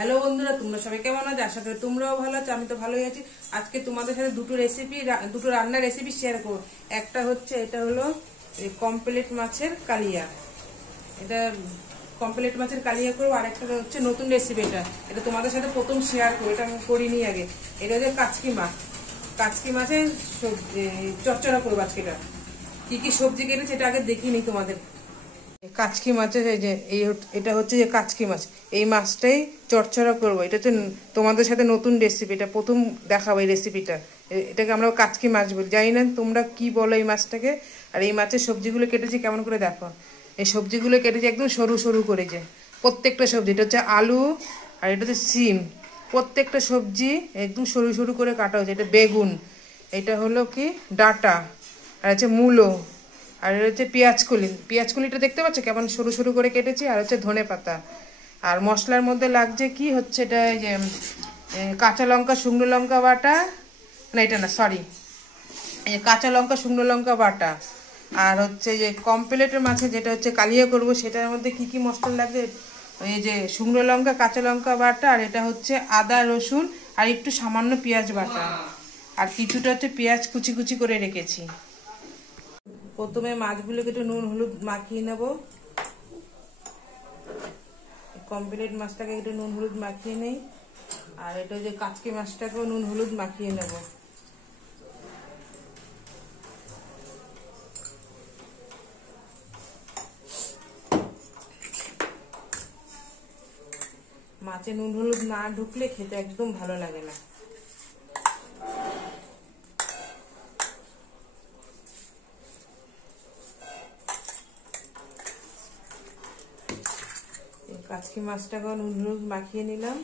Hello বন্ধুরা, তোমরা সবাই কেমন আছো? আশা করি তোমরাও ভালো আছো। আমি তো ভালোই আছি। আজকে তোমাদের সাথে দুটো রান্নার রেসিপি শেয়ার করবো। একটা হচ্ছে, এটা হলো কমপ্লিট মাছের কালিয়া। এটা কমপ্লিট মাছের কালিয়া করবো। আর একটা হচ্ছে নতুন রেসিপি। এটা তোমাদের সাথে প্রথম শেয়ার করবো। এটা আমি করিনি আগে। এটা হচ্ছে কাচকি মাছের চচ্চড়া করবো আজকে। এটা কি কি সবজি কেটেছে এটা আগে দেখিনি তোমাদের। কাচকি মাছের এটা হচ্ছে যে কাচকি মাছ। এই মাছটাই চচ্চড়া করবো। এটা হচ্ছে তোমাদের সাথে নতুন রেসিপি। এটা প্রথম দেখাবো এই রেসিপিটা। এটাকে আমরা কাচকি মাছ বলি, জানি না তোমরা কি বলো এই মাছটাকে। আর এই মাছের সবজিগুলো কেটেছি কেমন করে দেখো। এই সবজিগুলো কেটেছি একদম সরু সরু করে, যে প্রত্যেকটা সবজি। এটা হচ্ছে আলু, আর এটা হচ্ছে সিম। প্রত্যেকটা সবজি একদম সরু সরু করে কাটা হচ্ছে। এটা বেগুন, এটা হলো কি ডাঁটা, আর হচ্ছে মূলো, আর এটা হচ্ছে পেঁয়াজকলিটা দেখতে পাচ্ছ কেমন সরু সরু করে কেটেছি। আর হচ্ছে ধনে পাতা। আর মশলার মধ্যে লাগছে কি হচ্ছে, এটা এই যে কাঁচা লঙ্কা শুকনো লঙ্কা বাটা, না এটা না সরি, এই কাঁচা লঙ্কা শুকনো লঙ্কা বাটা। আর হচ্ছে যে কমপ্লিটের মাছে যেটা হচ্ছে কালিয়া করব, সেটার মধ্যে কি কি মশলা লাগবে, এই যে শুকনো লঙ্কা কাঁচা লঙ্কা বাটা, আর এটা হচ্ছে আদা রসুন, আর একটু সামান্য পেঁয়াজ বাটা, আর কিছুটা হচ্ছে পেঁয়াজ কুচি কুচি করে রেখেছি। প্রথমে মাছগুলোকে একটু নুন হলুদ মাখিয়ে নেব। কমপ্লিট মাছটাকে একটু নুন হলুদ মাখিয়ে নেই। আর এটা যে কাচকি মাছটাকেও নুন হলুদ মাখিয়ে নেব। মাছে নুন হলুদ না ঢুকলে খেতে একদম ভালো লাগে না। কাচকি মাছটাকেও নুন হলুদ মাখিয়ে নিলাম।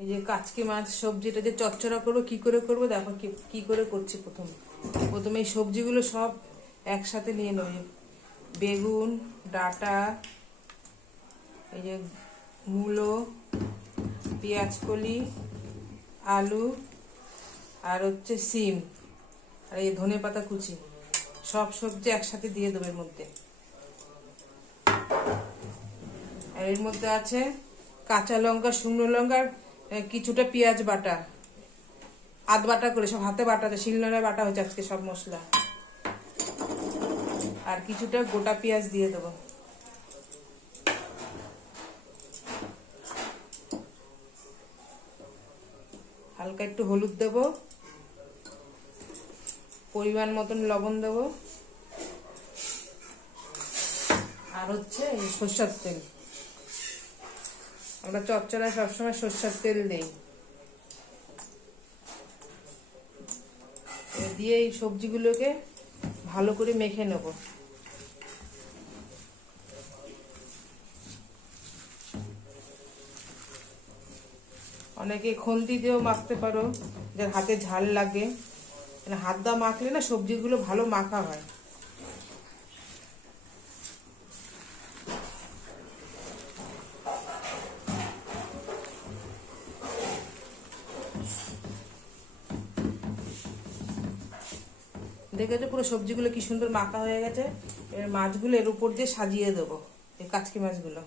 এই যে কাচকি মাছ সবজিটা যে চচ্চড়া করবো, কি করে করবো দেখো কি করে করছি। প্রথমে এই সবজিগুলো সব একসাথে নিয়ে নেব। বেগুন, ডাঁটা, এই যে মূলো, পেঁয়াজকলি, আলু, আর হচ্ছে সিম, আর এই ধনে পাতা কুচি, সব সবজি একসাথে দিয়ে দেবো এর মধ্যে। আর এর মধ্যে আছে কাঁচা লঙ্কা শুকনো লঙ্কার কিছুটা পেঁয়াজ বাটা, আধ বাটা করে, সব হাতে বাটা, শিলনোড়ায় বাটা হয়েছে আজকে সব মশলা। আর কিছুটা গোটা পেঁয়াজ দিয়ে দেবো। হালকা একটু হলুদ দেব, পরিমাণ মতন লবণ দেব, আর হচ্ছে সরষের তেল। আমরা চচ্চড়ায় সবসময় সরষের তেল দিই। দিয়ে এই সবজিগুলোকে ভালো করে মেখে নেব। অনেকে খুন্তি দিয়েও মাখতে পারো, যার হাতে ঝাল লাগে। হাত দা মাখলে না সবজিগুলো ভালো মাখা হয়। দেখেছো পুরো সবজিগুলো কি সুন্দর মাখা হয়ে গেছে। এর মাছগুলো এর উপর দিয়ে সাজিয়ে দেবো, এই কাচকি মাছগুলো।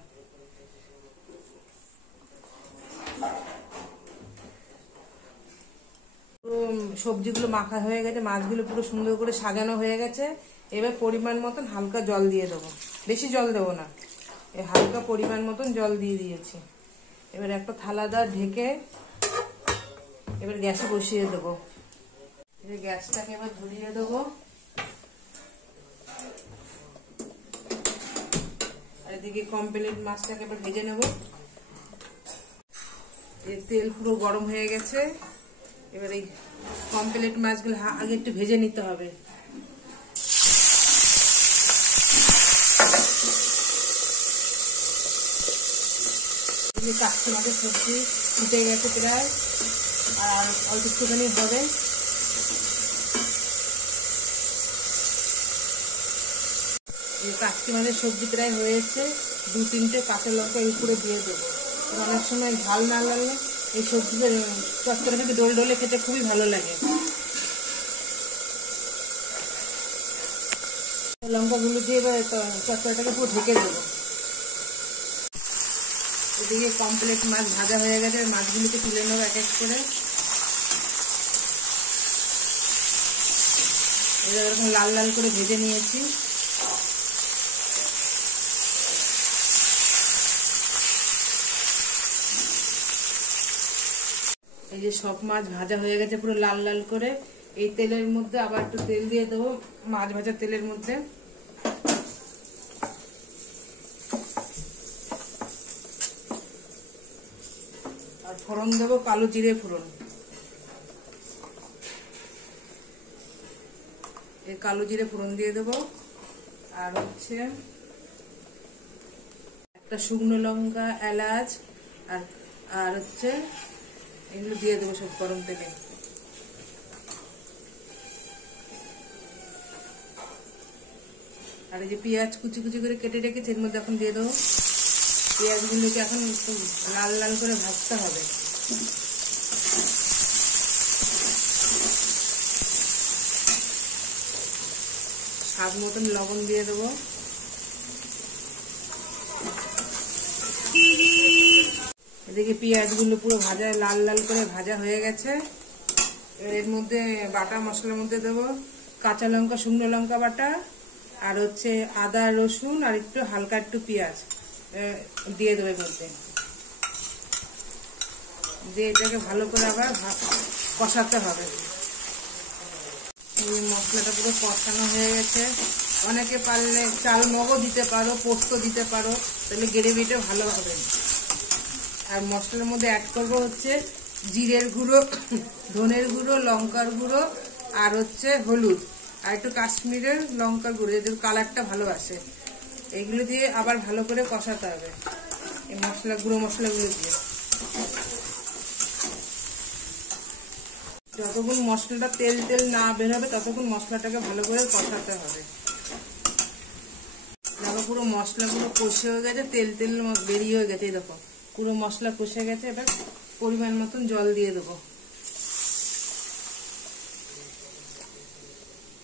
সবজিগুলো মাখা হয়ে গেছে, মাছগুলো পুরো সুন্দর করে সাজানো হয়ে গেছে। এবার পরিমাণ মতন হালকা জল দিয়ে দেবো, বেশি জল দেবো না, এই হালকা পরিমাণ মতন জল দিয়ে দিয়েছি। এবার একটা থালা দা ঢেকে এবার গ্যাসে বসিয়ে দেবো। গ্যাসটাকে এবার ধরিয়ে দেবো। আর এদিকে কমপ্লিট মাছটাকে এবার ভেজে নেব। এর তেল পুরো গরম হয়ে গেছে। এবার এই কমপ্লিট মাছগুলো আগে একটু ভেজে নিতে হবে। কাচকি মাছের সবজি ফুটে গেছে প্রায়, আর অল্প একটুখানি হবে। এই কাচকি মাছের সবজি প্রায় হয়েছে। 2-3টে কাঁচা লঙ্কা এই উপরে দিয়ে দেবো। অনেক সময় ঝাল না লাগলে এই সবজিটা চচ্চড়া থেকে ডোল ডোলে খেতে খুবই ভালো লাগে। লঙ্কাগুলো দিয়ে এবার চচ্চড়াটাকে পুরো ঢেকে দেবো। এদিকে কমপ্লিট মাছ ভাজা হয়ে গেছে, মাছগুলোকে তুলে নেবো এক এক করে। এরকম লাল লাল করে ভেজে নিয়েছি। এই যে সব মাছ ভাজা হয়ে গেছে পুরো লাল লাল করে। এই তেলের মধ্যে আবার একটু তেল দিয়ে দেবো, মাছ ভাজা তেলের মধ্যে। আর ফোড়ন দেবো কালো জিরে ফোড়ন। এই কালো জিরে ফোড়ন দিয়ে দেবো। আর হচ্ছে একটা শুকনো লঙ্কা, এলাচ আর হচ্ছে এগুলো দিয়ে দেবো সব গরম তেলে। আর এই যে পেঁয়াজ কুচি কুচি করে কেটে রেখেছি এর মধ্যে এখন দিয়ে দেবো। পেঁয়াজগুলোকে এখন লাল লাল করে ভাজতে হবে। স্বাদ মতন লবণ দিয়ে দেবো। এদিকে পেঁয়াজগুলো পুরো ভাজা লাল লাল করে ভাজা হয়ে গেছে। এর মধ্যে বাটা মশলার মধ্যে দেবো কাঁচা লঙ্কা, শুকনো লঙ্কা বাটা, আর হচ্ছে আদা রসুন আর একটু হালকা একটু পেঁয়াজ দিয়ে দেবো এর মধ্যে। দিয়ে এটাকে ভালো করে আবার কষাতে হবে। এই মশলাটা পুরো কষানো হয়ে গেছে। অনেকে পারলে চাল মগও দিতে পারো, পোস্ত দিতে পারো, তাহলে গ্রেভিটা ভালো হবে। আর মশলার মধ্যে অ্যাড করবো হচ্ছে জিরের গুঁড়ো, ধনের গুঁড়ো, লঙ্কার গুঁড়ো, আর হচ্ছে হলুদ, আর একটু কাশ্মীরের লঙ্কার গুঁড়ো, যাতে কালারটা ভালো আসে। এইগুলো দিয়ে আবার ভালো করে কষাতে হবে এই গুঁড়ো মশলাগুলো দিয়ে। যতক্ষণ মশলাটা তেল তেল না বের হবে ততক্ষণ মশলাটাকে ভালো করে কষাতে হবে। দেখো পুরো মশলাগুলো কষে হয়ে গেছে, তেল তেল বেরিয়ে হয়ে গেছে। দেখো পুরো মশলা কষে গেছে। এবার পরিমাণ মতন জল দিয়ে দেবো।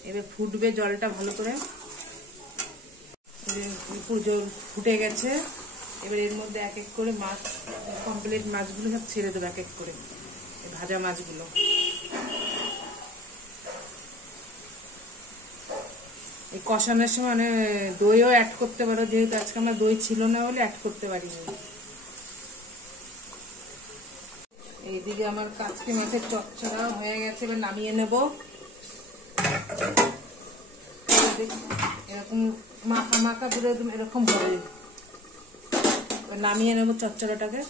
এবার ফুটবে জলটা ভালো করে। জল ফুটে গেছে। এবার এর মধ্যে এক এক করে মাছ, কমপ্লিট মাছগুলো সব ছেড়ে দেবো এক এক করে, ভাজা মাছগুলো। এই কষানোর সময় মানে দইও অ্যাড করতে পারো, যেহেতু আজকে আমরা দই ছিল না বলে অ্যাড করতে পারিনি। এইদিকে আমার কাচকি মাছের চচ্চড়া হয়ে গেছে, এবার নামিয়ে নেব। এরকম মাখা মাখা পুরো এরকম হবে। নামিয়ে নেব চচ্চড়াটাকে।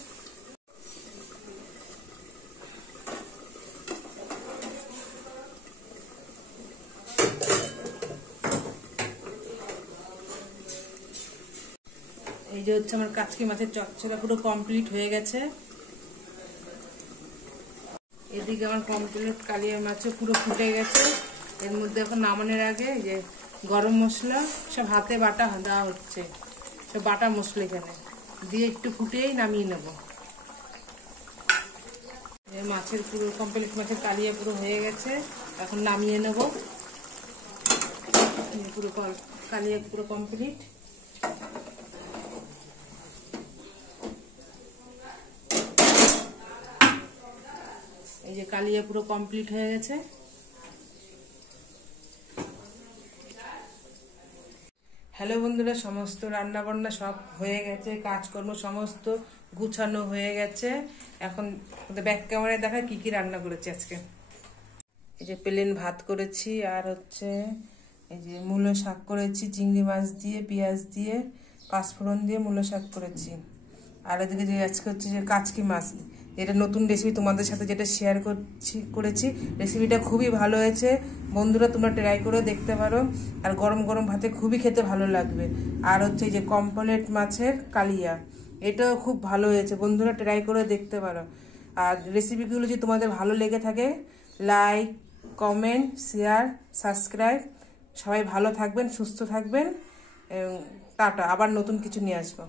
এই যে হচ্ছে আমার কাচকি মাছের চচ্চড়া পুরো কমপ্লিট হয়ে গেছে। এদিকে আমার কমপ্লিট কালিয়া মাছও পুরো ফুটে গেছে। এর মধ্যে এখন নামানোর আগে যে গরম মশলা সব হাতে বাটা দেওয়া হচ্ছে, সব বাটা মশলা এখানে দিয়ে একটু ফুটিয়েই নামিয়ে নেব। মাছের পুরো কমপ্লিট মাছের কালিয়া পুরো হয়ে গেছে, এখন নামিয়ে নেব। পুরো কালিয়া পুরো কমপ্লিট। এই যে কালিয়া পুরো কমপ্লিট হয়ে গেছে। হ্যালো বন্ধুরা, সমস্ত রান্না বান্না সব হয়ে গেছে, কাজকর্ম সমস্ত গুছানো হয়ে গেছে। এখন ব্যাক ক্যামেরায় দেখা কি কি রান্না করেছি আজকে। এই যে প্লেন ভাত করেছি, আর হচ্ছে এই যে মূলো শাক করেছি, চিংড়ি মাছ দিয়ে পেঁয়াজ দিয়ে পাঁচফোড়ন দিয়ে মূলো শাক করেছি। আর এদিকে যে আজকে হচ্ছে যে কাচকি মাছ, এটা নতুন রেসিপি তোমাদের সাথে যেটা শেয়ার করেছি। রেসিপিটা খুবই ভালো হয়েছে বন্ধুরা, তোমরা ট্রাই করে দেখতে পারো। আর গরম গরম ভাতে খুবই খেতে ভালো লাগবে। আর হচ্ছে এই যে কমপ্লিট মাছের কালিয়া, এটাও খুব ভালো হয়েছে বন্ধুরা, ট্রাই করে দেখতে পারো। আর রেসিপিগুলো যদি তোমাদের ভালো লেগে থাকে, লাইক, কমেন্ট, শেয়ার, সাবস্ক্রাইব। সবাই ভালো থাকবেন, সুস্থ থাকবেন। টাটা, আবার নতুন কিছু নিয়ে আসবো।